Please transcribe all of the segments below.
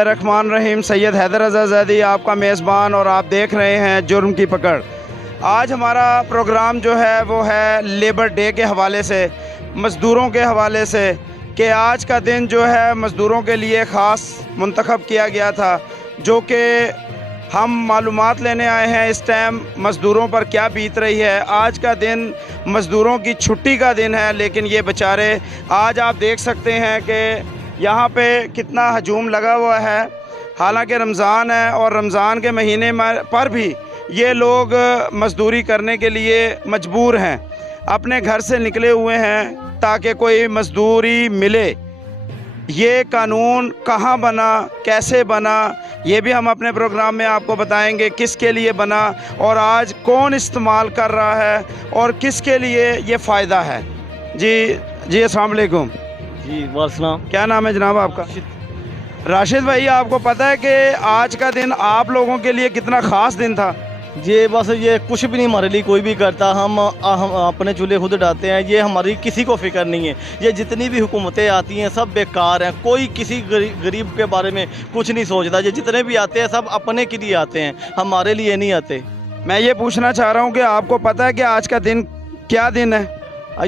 बिस्मिल्लाहिर्रहमानिर्रहीम। सैयद हैदर रज़ा ज़ैदी आपका मेज़बान और आप देख रहे हैं जुर्म की पकड़। आज हमारा प्रोग्राम जो है वो है लेबर डे के हवाले से, मज़दूरों के हवाले से, कि आज का दिन जो है मज़दूरों के लिए ख़ास मुंतखब किया गया था, जो कि हम मालूमात लेने आए हैं इस टाइम मज़दूरों पर क्या बीत रही है। आज का दिन मज़दूरों की छुट्टी का दिन है, लेकिन ये बेचारे आज आप देख सकते हैं कि यहाँ पे कितना हजूम लगा हुआ है। हालांकि रमज़ान है और रमज़ान के महीने पर भी ये लोग मज़दूरी करने के लिए मजबूर हैं, अपने घर से निकले हुए हैं ताकि कोई मज़दूरी मिले। ये कानून कहाँ बना, कैसे बना, ये भी हम अपने प्रोग्राम में आपको बताएंगे, किसके लिए बना और आज कौन इस्तेमाल कर रहा है और किसके लिए ये फ़ायदा है। जी अस्सलाम वालेकुम। जी वालेकुम। क्या नाम है जनाब आपका? राशिद भाई, आपको पता है कि आज का दिन आप लोगों के लिए कितना ख़ास दिन था? ये बस ये कुछ भी नहीं हमारे लिए कोई भी करता, हम अपने चूल्हे खुद डालते हैं। ये हमारी किसी को फ़िक्र नहीं है। ये जितनी भी हुकूमतें आती हैं सब बेकार हैं, कोई किसी गरीब के बारे में कुछ नहीं सोचता। ये जितने भी आते हैं सब अपने के लिए आते हैं, हमारे लिए नहीं आते। मैं ये पूछना चाह रहा हूँ कि आपको पता है कि आज का दिन क्या दिन है?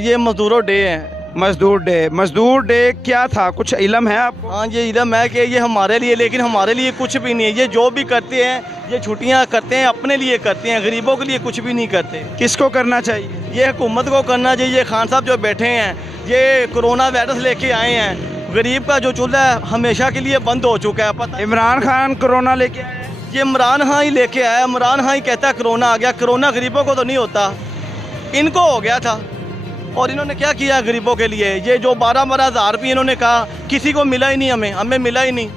ये मज़दूरों डे है। मज़दूर डे क्या था, कुछ इल्म है आपको? हाँ, ये इल्म है कि ये हमारे लिए, लेकिन हमारे लिए कुछ भी नहीं है। ये जो भी करते हैं, ये छुट्टियाँ करते हैं, अपने लिए करते हैं, गरीबों के लिए कुछ भी नहीं करते। किसको करना चाहिए? ये हुकूमत को करना चाहिए। ये खान साहब जो बैठे हैं, ये कोरोना वायरस लेके आए हैं। गरीब का जो चूल्हा हमेशा के लिए बंद हो चुका है। पता इमरान खान कोरोना लेके आए? ये इमरान खान ही लेके आया। इमरान खान ही कहता है कोरोना आ गया। कोरोना गरीबों को तो नहीं होता, इनको हो गया था। और इन्होंने क्या किया गरीबों के लिए? ये जो 12-12 हज़ार रुपये इन्होंने कहा, किसी को मिला ही नहीं, हमें मिला ही नहीं।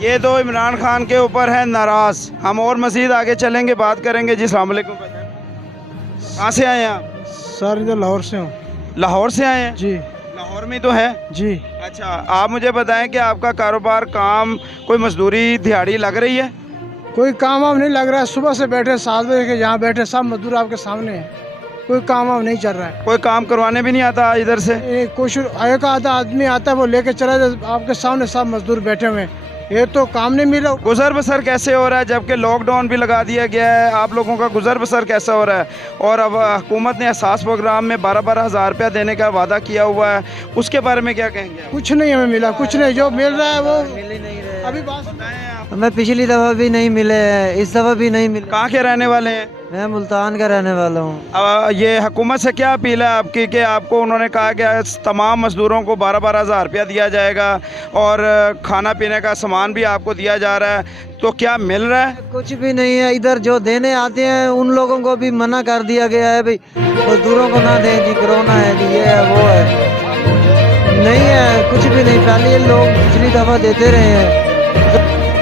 ये तो इमरान खान के ऊपर है नाराज़। हम और मज़ीद आगे चलेंगे, बात करेंगे। जी अस्सलाम वालेकुम। कहाँ से आए हैं आप? सर इधर लाहौर से हूँ। लाहौर से आए हैं? जी। लाहौर में तो है जी। अच्छा, आप मुझे बताएं कि आपका कारोबार, काम, कोई मजदूरी दिहाड़ी लग रही है? कोई काम वाम नहीं लग रहा है। सुबह से बैठे 7 बजे के यहाँ बैठे, सब मजदूर आपके सामने हैं। कोई काम वाम नहीं चल रहा है। कोई काम करवाने भी नहीं आता इधर से? कुछ एक आधा आदमी आता है, वो लेके चला जाता। आपके सामने सब मजदूर बैठे हुए हैं, ये तो काम नहीं मिला। गुजर बसर कैसे हो रहा है जबकि लॉकडाउन भी लगा दिया गया है? आप लोगों का गुजर बसर कैसा हो रहा है? और अब हुकूमत ने एहसास प्रोग्राम में 12-12 हज़ार रुपया देने का वादा किया हुआ है, उसके बारे में क्या कहेंगे? कुछ नहीं हमें मिला, कुछ नहीं। जो मिल रहा है वो मिल ही नहीं रहा है। अभी बात हमें पिछली दफ़ा भी नहीं मिले हैं, इस दफ़ा भी नहीं मिले। कहाँ के रहने वाले हैं? मैं मुल्तान का रहने वाला हूँ। अब ये हुकूमत से क्या अपील है आपकी कि आपको उन्होंने कहा कि तमाम मज़दूरों को 12-12 हज़ार रुपया दिया जाएगा और खाना पीने का सामान भी आपको दिया जा रहा है, तो क्या मिल रहा है? कुछ भी नहीं है। इधर जो देने आते हैं उन लोगों को भी मना कर दिया गया है, भाई मजदूरों को ना दें जी, कोरोना है जी, ये है वो है। नहीं है, कुछ भी नहीं। पहले लोग पिछली दफ़ा देते रहे हैं।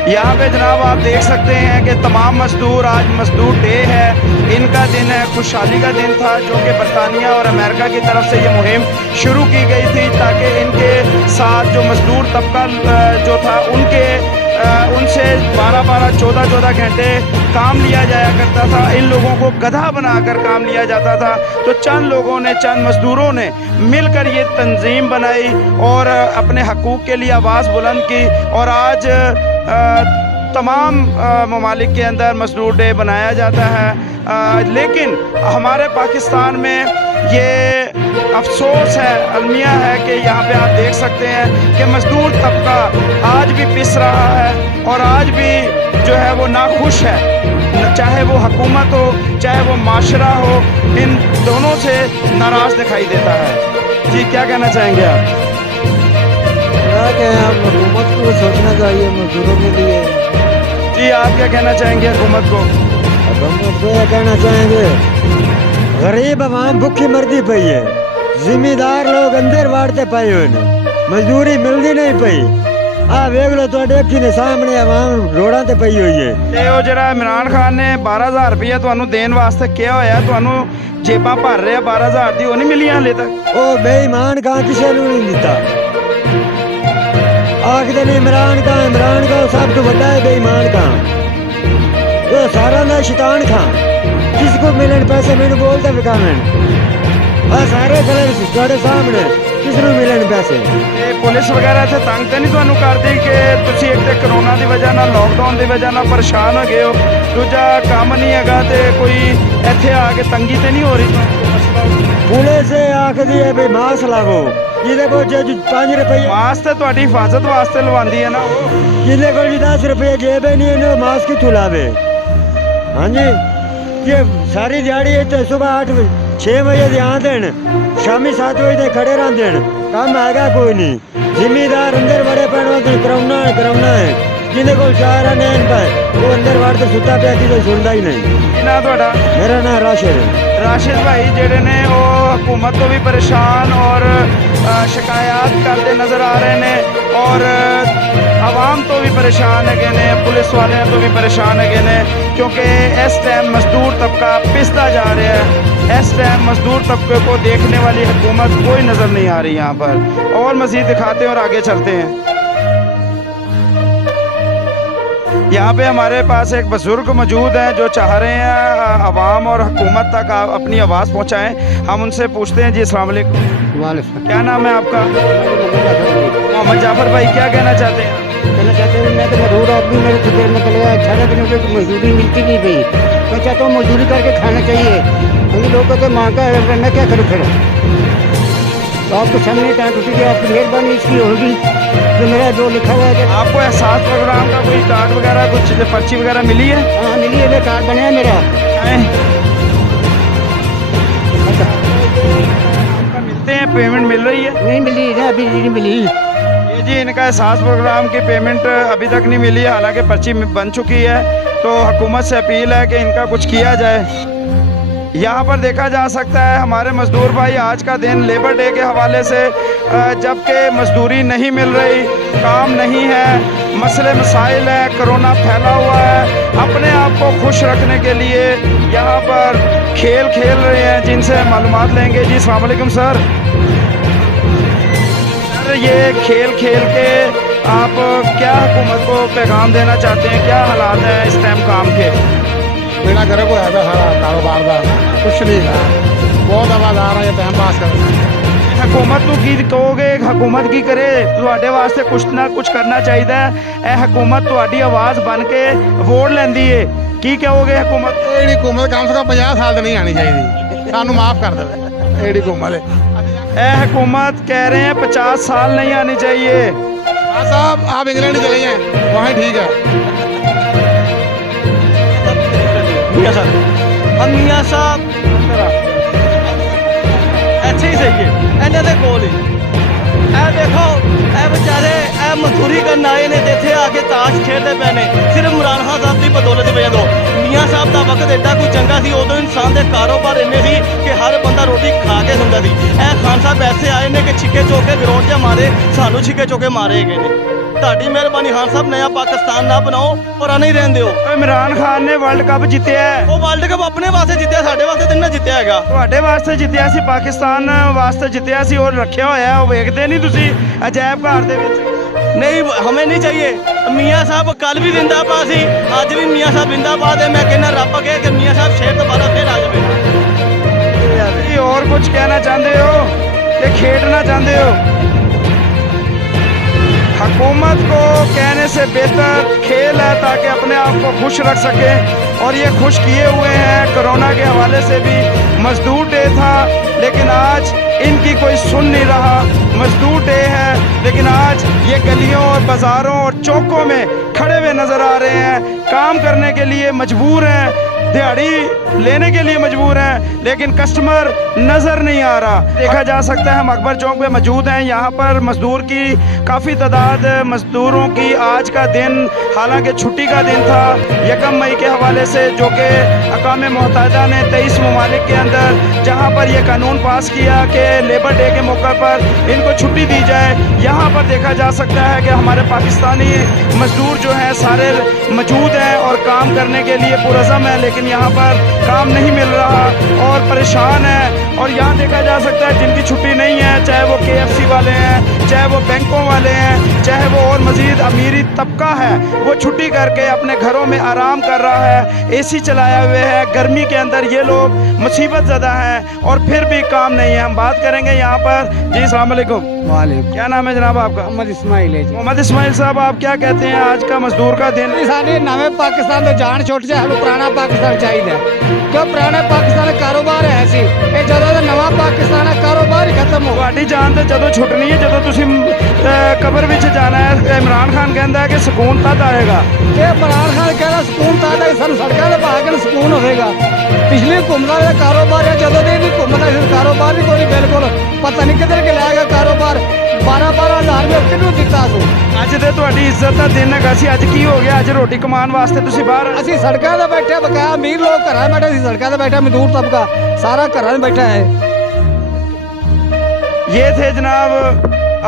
यहाँ पे जनाब आप देख सकते हैं कि तमाम मज़दूर, आज मज़दूर डे है, इनका दिन है, खुशहाली का दिन था, जो कि बरतानिया और अमेरिका की तरफ से ये मुहिम शुरू की गई थी ताकि इनके साथ जो मज़दूर तबका जो था उनसे 12-12, 14-14 घंटे काम लिया जाया करता था। इन लोगों को गधा बनाकर काम लिया जाता था। तो चंद लोगों ने, चंद मज़दूरों ने मिलकर ये तंजीम बनाई और अपने हकूक़ के लिए आवाज़ बुलंद की और आज तमाम ममालिक के अंदर मज़दूर डे बनाया जाता है। लेकिन हमारे पाकिस्तान में ये अफसोस है, अलमिया है कि यहाँ पे आप देख सकते हैं कि मज़दूर तबका आज भी पिस रहा है और आज भी जो है वो नाखुश है, चाहे वो हुकूमत हो, चाहे वो माशरा हो, इन दोनों से नाराज़ दिखाई देता है। जी क्या कहना चाहेंगे आप? क्या कहें, आप हुकूमत को सोचना चाहिए मजदूरों के लिए। जी आप क्या कहना चाहेंगे हुकूमत को? अब हम तो यह कहना चाहेंगे, गरीब आवाम भूखी मरदी पई है, जिम्मेदार लोग अंदर वाड़ते पाए हुए ने, मजदूरी मिलती नहीं पई। आ वेख लो तो अखी ने सामने आवाम रोड़ा ते पई हुई है। ते ओ जरा इमरान खान ने 12,000 रुपया तुहानू देने वास्ते क्या होया? तुहानू जेबां भर रहे 12,000 दी, वो नहीं मिली हाले तक? ओ बेईमान कहाँ किसी ने नहीं दिता। आखदे ने इमरान का सब तो बड़ा है बेईमान का, वो सारा ना शैतान खां। किसको मिलन पैसे मैंने बोलता विकामन, सारे कलर सामने किसनों मिलन पैसे? ਇਹ ਪੁਲਿਸ ਵਗੈਰਾ ਇੱਥੇ ਤੰਗ ਤੇ ਨਹੀਂ ਤੁਹਾਨੂੰ ਕਰਦੀ ਕਿ ਤੁਸੀਂ ਇੱਕ ਤੇ ਕਰੋਨਾ ਦੀ ਵਜ੍ਹਾ ਨਾਲ ਲੋਕਡਾਊਨ ਦੀ ਵਜ੍ਹਾ ਨਾਲ ਪਰੇਸ਼ਾਨ ਹੋ ਗਏ ਹੋ, ਦੂਜਾ ਕੰਮ ਨਹੀਂ ਹੈਗਾ ਤੇ ਕੋਈ ਇੱਥੇ ਆ ਕੇ ਤੰਗੀ ਤੇ ਨਹੀਂ ਹੋ ਰਹੀ ਤੁਹਾਨੂੰ? पुलिस आखदी है भाई मास्क लागो, जिदे को जे 5 रुपये, ਮਾਸ ਤੇ ਤੁਹਾਡੀ ਹਿਫਾਜ਼ਤ ਵਾਸਤੇ ਲਵਾਉਂਦੀ ਹੈ ਨਾ ਉਹ। जिदे को 10 रुपये जेब नहीं है मास्क कितों लावे? हाँ जी, ये सारी दिहाड़ी इतने सुबह 6 बजे ध्यान देन, शामी 7 बजे तक खड़े रह देन, काम हैगा कोई नहीं। जिम्मेदार अंदर बड़े पैन करौना है, जिन्हें को चारा नहीं पाए वो अंदर वड़ते सुता पिया किसी सुनता ही नहीं। ਕੀ ਨਾਂ ਤੁਹਾਡਾ? मेरा नाम राशिद है। ਰਾਸ਼ਿਦ ਭਾਈ ਜਿਹੜੇ ਨੇ ਉਹ ਹਕੂਮਤ ਤੋਂ ਵੀ ਪਰੇਸ਼ਾਨ ਔਰ ਸ਼ਿਕਾਇਤ ਕਰਦੇ ਨਜ਼ਰ ਆ ਰਹੇ ਨੇ ਔਰ ਆਵਾਮ ਤੋਂ ਵੀ ਪਰੇਸ਼ਾਨ ਹੈਗੇ ਨੇ, ਪੁਲਿਸ ਵਾਲਿਆਂ ਤੋਂ ਵੀ ਪਰੇਸ਼ਾਨ ਹੈਗੇ ਨੇ क्योंकि इस टाइम मजदूर तबका पिसता जा रहा है। इस टाइम मजदूर तबके को देखने वाली हुकूमत कोई नज़र नहीं आ रही यहाँ पर। और मज़ीद दिखाते हैं और आगे चलते हैं। यहाँ पे हमारे पास एक बुजुर्ग मौजूद हैं जो चाह रहे हैं आवाम और हुकूमत तक अपनी आवाज़ पहुँचाएँ। हम उनसे पूछते हैं। जी अस्सलाम वालेकुम, क्या नाम है आपका? मोहम्मद जाफर भाई, क्या कहना चाहते हैं? कहना चाहते हैं मैं तो मजदूर आदमी, मेरे तो फिर निकल गया 18 दिनों से मजदूरी मिलती नहीं भाई। मैं चाहता हूँ मजदूरी करके खाना चाहिए। हम लोगों को मांगा है, मैं क्या करूँ फिर? तो आपके सामने टाइम टूटी कि आपकी मेहरबानी इसकी होगी जो मेरा जो लिखा हुआ है कि आपको एहसास प्रोग्राम का कोई कार्ड वगैरह कुछ पर्ची वगैरह मिली है? हाँ मिली है, कार्ड बना है मेरा। आपका मिलते हैं, पेमेंट मिल रही है? नहीं मिली है, अभी नहीं मिली। ये जी इनका एहसास प्रोग्राम की पेमेंट अभी तक नहीं मिली है, हालांकि पर्ची बन चुकी है। तो हुकूमत से अपील है कि इनका कुछ किया जाए। यहाँ पर देखा जा सकता है हमारे मज़दूर भाई आज का दिन लेबर डे के हवाले से, जबकि मजदूरी नहीं मिल रही, काम नहीं है, मसले मसाइल हैं, कोरोना फैला हुआ है, अपने आप को खुश रखने के लिए यहाँ पर खेल खेल रहे हैं जिनसे मालूमात लेंगे। जी अस्सलाम वालेकुम सर। ये खेल खेल के आप क्या हुकूमत को पैगाम देना चाहते हैं? क्या हालात हैं इस टाइम काम के? बेड़ा करे को है सारा कारोबार का कुछ नहीं है, बहुत आवाज़ है टाइम पास कर। हुकूमत को की कहोगे? हुकूमत की करे ਤੁਹਾਡੇ ਵਾਸਤੇ ਕੁਛ ਨਾ ਕੁਛ ਕਰਨਾ ਚਾਹੀਦਾ ਹੈ। ਇਹ हुकूमत ਤੁਹਾਡੀ ਆਵਾਜ਼ ਬਣ ਕੇ ਵੋਟ ਲੈਂਦੀ ਏ, ਕੀ ਕਹੋਗੇ हुकूमत? ਇਹ हुकूमत कम से कम 50 साल तो नहीं आनी चाहिए, सानू माफ कर दे। ये हुकूमत है, हुकूमत कह रहे हैं 50 साल नहीं आनी चाहिए। हाँ साहब, आप इंग्लैंड चले जाएं, वहाँ ठीक है। मियाँ साहब, हम मियाँ साहब ऐसे ही सही है, इन्हें दे कोल ही ए देखो ए बेचारे ए मजदूरी करन आए ने ते इत्थे आके ताश खेडदे पए ने सिर्फ इमरान खान साहब की बदौलत की वजह तो। मियाँ साहब का वक्त एडा कोई चंगा सी, उदों इंसान के कारोबार इन्ने सी कि हर बंदा रोटी खा के सुनता सी। ए खान साहब ऐसे आए ने कि छिक्के चौके ग्राउंड च मारे, सानू छिक्के चौके मारे गए ने। ਤੁਹਾਡੀ ਮਿਹਰਬਾਨੀ ਖਾਨ ਸਾਹਿਬ, ਨया ਪਾਕਿਸਤਾਨ ਨਾ ਬਣਾਓ ਪਰ ਨਹੀਂ ਰਹਿੰਦੇ ਹੋ। इमरान खान ने वर्ल्ड कप जितया है, ਉਹ ਵਰਲਡ ਕੱਪ ਆਪਣੇ ਵਾਸਤੇ ਜਿੱਤਿਆ, ਸਾਡੇ ਵਾਸਤੇ ਤਾਂ ਨਹੀਂ ਜਿੱਤਿਆ ਹੈਗਾ। ਤੁਹਾਡੇ ਵਾਸਤੇ ਜਿੱਤਿਆ ਸੀ, ਪਾਕਿਸਤਾਨ ਵਾਸਤੇ ਜਿੱਤਿਆ ਸੀ, और ਰੱਖਿਆ ਹੋਇਆ ਉਹ ਵੇਖਦੇ ਨਹੀਂ ਤੁਸੀਂ ਅਜਾਇਬ ਘਰ ਦੇ ਵਿੱਚ? नहीं हमें नहीं चाहिए। मियाँ साहब कल भी जिंदाबाद सी, अज भी मियाँ साहब जिंदाबाद है। मैं कहना रब अगे कि मियाँ साहब शेर दोबारा फिर आ जाए। और कुछ कहना चाहते हो कि खेलना चाहते हो? हुकूमत को कहने से बेहतर खेल है ताकि अपने आप को खुश रख सके, और ये खुश किए हुए हैं। कोरोना के हवाले से भी मजदूर डे था, लेकिन आज इनकी कोई सुन नहीं रहा। मजदूर डे है, लेकिन आज ये गलियों और बाज़ारों और चौकों में खड़े हुए नज़र आ रहे हैं। काम करने के लिए मजबूर हैं, दिहाड़ी लेने के लिए मजबूर हैं, लेकिन कस्टमर नज़र नहीं आ रहा। देखा जा सकता है हम अकबर चौक पे मौजूद हैं। यहाँ पर मज़दूर की काफ़ी तादाद, मज़दूरों की आज का दिन, हालांकि छुट्टी का दिन था 1 मई के हवाले से, जो कि अक़वाम मुत्तहिदा ने 23 ममालिक के अंदर जहाँ पर यह कानून पास किया कि लेबर डे के मौके पर इनको छुट्टी दी जाए। यहाँ पर देखा जा सकता है कि हमारे पाकिस्तानी मज़दूर जो हैं सारे मौजूद हैं और काम करने के लिए पुरज़म है, लेकिन यहाँ पर काम नहीं मिल रहा और परेशान है। और यहाँ देखा जा सकता है जिनकी छुट्टी नहीं है, चाहे वो KFC वाले हैं, चाहे वो बैंकों वाले हैं, चाहे वो और मज़ीद अमीरी तबका है, वो छुट्टी करके अपने घरों में आराम कर रहा है। एसी चलाया हुए है, गर्मी के अंदर ये लोग मुसीबत ज़दा हैं और फिर भी काम नहीं है। हम बात करेंगे यहाँ पर। जी अस्सलाम वालेकुम। वालेकुम। क्या नाम है जनाब आपका? मोहम्मद इस्माइल है जी। मोहम्मद इस्माइल साहब, आप क्या कहते हैं आज का मजदूर का दिन? साढ़े नवे पाकिस्तान तो जान छुट जाए, हमें पुराना पाकिस्तान चाहिए क्यों पुराने पाकिस्तान कारोबार है सी ये ਜਦੋਂ ਦਾ ਨਵਾਂ ਪਾਕਿਸਤਾਨ ਹੈ ਕਾਰੋਬਾਰ ਹੀ ਖਤਮ ਹੋ ਤੁਹਾਡੀ ਜਾਨ ਤੇ ਜਦੋਂ ਛੁੱਟਣੀ ਹੈ, ਜਦੋਂ ਤੁਸੀਂ ਕਬਰ ਵਿੱਚ ਜਾਣਾ ਹੈ। ਇਮਰਾਨ ਖਾਨ ਕਹਿੰਦਾ ਹੈ ਕਿ ਸਕੂਨ ਤਦ ਆਏਗਾ। ਇਹ ਇਮਰਾਨ ਖਾਨ ਕਹਿੰਦਾ ਸਕੂਨ ਤਾਂ ਆਏਗਾ, ਸਾਨੂੰ ਸੜਕਾਂ ਤੇ ਪਾ ਕੇ ਸਕੂਨ ਹੋਵੇਗਾ। ਪਿਛਲੇ ਘੁੰਮਦਾ ਦਾ ਕਾਰੋਬਾਰ ਹੈ, ਜਦੋਂ ਦੇ ਵੀ ਘੁੰਮਦਾ ਸੀ ਕਾਰੋਬਾਰ ਹੀ ਕੋਈ ਬਿਲਕੁਲ ਪਤਾ ਨਹੀਂ ਕਿੱਧਰ ਕੇ ਲਾਏਗਾ ਕਾਰੋਬਾਰ। 12-12 ਹਜ਼ਾਰ ਰੁਪਏ ਕਿਹਨੂੰ ਦਿੱਤਾ ਸੋ। ਅੱਜ ਤੇ ਤੁਹਾਡੀ ਇੱਜ਼ਤ ਦਾ ਦਿਨ ਹੈਗਾ ਸੀ, ਅੱਜ ਕੀ ਹੋ ਗਿਆ? ਅੱਜ ਰੋਟੀ ਕਮਾਉਣ ਵਾਸਤੇ ਤੁਸੀਂ ਬਾਹਰ? ਅਸੀਂ ਸੜਕਾਂ ਤੇ ਬੈਠੇ, ਬਕਾਇਆ ਅਮੀਰ ਲੋਕ ਘਰਾਂ 'ਚ ਬੈਠੇ, ਅਸੀਂ ਸੜਕਾਂ ਤੇ ਬੈਠੇ, ਮਜ਼ਦੂਰ ਤਬਕਾ सारा घरों में बैठा है। ये थे जनाब,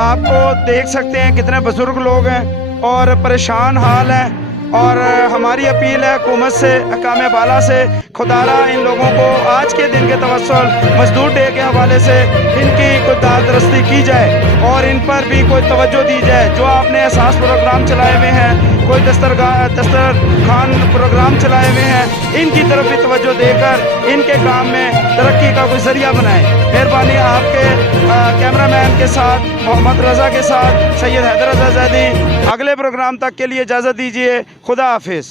आपको देख सकते हैं कितने बुजुर्ग लोग हैं और परेशान हाल है। और हमारी अपील है हुकूमत से, हकाम बाला से, खुदारा इन लोगों को आज के दिन के तवस्सुल मजदूर डे के हवाले से इनकी कोई दादरस्ती की जाए और इन पर भी कोई तवज्जो दी जाए। जो आपने एहसास प्रोग्राम चलाए हुए हैं, कोई दस्तरखान प्रोग्राम चलाए हुए हैं, इनकी तरफ भी तवज्जो देकर इनके काम में तरक्की का कोई ज़रिया बनाएं। मेहरबानी आपके कैमरामैन के साथ, मोहम्मद रज़ा के साथ, सैयद हैदर रज़ा ज़ैदी। अगले प्रोग्राम तक के लिए इजाज़त दीजिए। खुदा हाफिज़।